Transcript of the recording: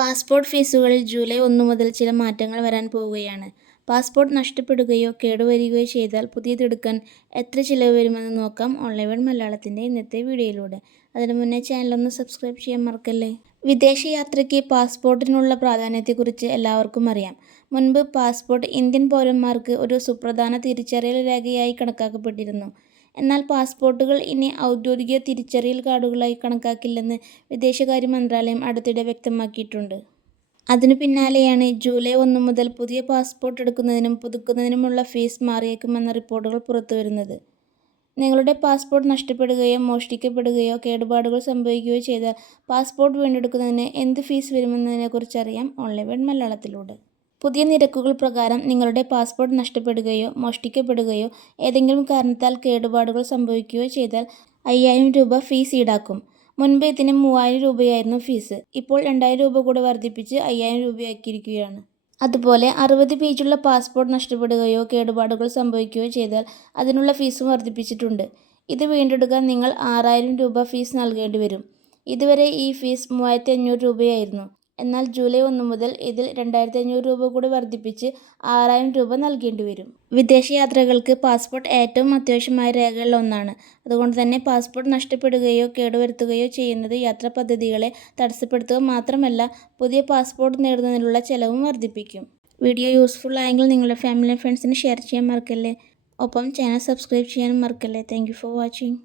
Passport ഫീസുകളിൽ July 1 മുതൽ ചില മാറ്റങ്ങൾ വരാൻ പോവുകയാണ്. പാസ്പോർട്ട് നഷ്ടപ്പെടുകയോ കേടുവരികയോ ചെയ്താൽ പുതിയതെടുക്കാൻ എത്ര ചിലവ് വരുമെന്ന് നോക്കാം ഓൺലൈൻ വൺ മലയാളത്തിൻ്റെ ഇന്നത്തെ വീഡിയോയിലൂടെ. അതിനു മുന്നേ ചാനലൊന്ന് സബ്സ്ക്രൈബ് ചെയ്യാൻ മറക്കല്ലേ. വിദേശയാത്രയ്ക്ക് പാസ്പോർട്ടിനുള്ള പ്രാധാന്യത്തെക്കുറിച്ച് എല്ലാവർക്കും അറിയാം. മുൻപ് പാസ്പോർട്ട് ഇന്ത്യൻ പൗരന്മാർക്ക് ഒരു സുപ്രധാന തിരിച്ചറിയൽ രേഖയായി കണക്കാക്കപ്പെട്ടിരുന്നു. എന്നാൽ പാസ്പോർട്ടുകൾ ഇനി ഔദ്യോഗിക തിരിച്ചറിയൽ കാർഡുകളായി കണക്കാക്കില്ലെന്ന് വിദേശകാര്യ മന്ത്രാലയം അടുത്തിടെ വ്യക്തമാക്കിയിട്ടുണ്ട്. അതിനു പിന്നാലെയാണ് ജൂലൈ 1 മുതൽ പുതിയ പാസ്പോർട്ട് എടുക്കുന്നതിനും പുതുക്കുന്നതിനുമുള്ള ഫീസ് മാറിയേക്കുമെന്ന റിപ്പോർട്ടുകൾ പുറത്തുവരുന്നത്. നിങ്ങളുടെ പാസ്പോർട്ട് നഷ്ടപ്പെടുകയോ മോഷ്ടിക്കപ്പെടുകയോ കേടുപാടുകൾ സംഭവിക്കുകയോ ചെയ്താൽ പാസ്പോർട്ട് വീണ്ടെടുക്കുന്നതിന് എന്ത് ഫീസ് വരുമെന്നതിനെക്കുറിച്ചറിയാം ഓൺലൈൻ വൺ മലയാളത്തിലൂടെ. പുതിയ നിരക്കുകൾ പ്രകാരം നിങ്ങളുടെ പാസ്പോർട്ട് നഷ്ടപ്പെടുകയോ മോഷ്ടിക്കപ്പെടുകയോ ഏതെങ്കിലും കാരണത്താൽ കേടുപാടുകൾ സംഭവിക്കുകയോ ചെയ്താൽ 5000 രൂപ ഫീസ് ഈടാക്കും. മുൻപ് ഇതിന് 3000 രൂപയായിരുന്നു ഫീസ്. ഇപ്പോൾ 2000 രൂപ കൂടെ വർദ്ധിപ്പിച്ച് 5000 രൂപയാക്കിയിരിക്കുകയാണ്. അതുപോലെ 60 പേജുള്ള പാസ്പോർട്ട് നഷ്ടപ്പെടുകയോ കേടുപാടുകൾ സംഭവിക്കുകയോ ചെയ്താൽ അതിനുള്ള ഫീസും വർദ്ധിപ്പിച്ചിട്ടുണ്ട്. ഇത് വീണ്ടെടുക്കാൻ നിങ്ങൾ 6000 രൂപ ഫീസ് നൽകേണ്ടി വരും. ഇതുവരെ ഈ ഫീസ് 3500 രൂപയായിരുന്നു. എന്നാൽ ജൂലൈ 1 മുതൽ ഇതിൽ 2500 രൂപ കൂടി വർദ്ധിപ്പിച്ച് 6000 രൂപ നൽകേണ്ടി വരും. വിദേശയാത്രകൾക്ക് പാസ്പോർട്ട് ഏറ്റവും അത്യാവശ്യമായ രേഖകളിൽ ഒന്നാണ്. അതുകൊണ്ട് തന്നെ പാസ്പോർട്ട് നഷ്ടപ്പെടുകയോ കേടുവരുത്തുകയോ ചെയ്യുന്നത് യാത്രാ പദ്ധതികളെ തടസ്സപ്പെടുത്തുക മാത്രമല്ല പുതിയ പാസ്പോർട്ട് നേടുന്നതിനുള്ള ചെലവും വർദ്ധിപ്പിക്കും. വീഡിയോ യൂസ്ഫുൾ ആയെങ്കിൽ നിങ്ങളുടെ ഫാമിലി ആൻഡ് ഫ്രണ്ട്സിന് ഷെയർ ചെയ്യാൻ മറക്കല്ലേ. ഒപ്പം ചാനൽ സബ്സ്ക്രൈബ് ചെയ്യാനും മറക്കല്ലേ. Thank you for watching.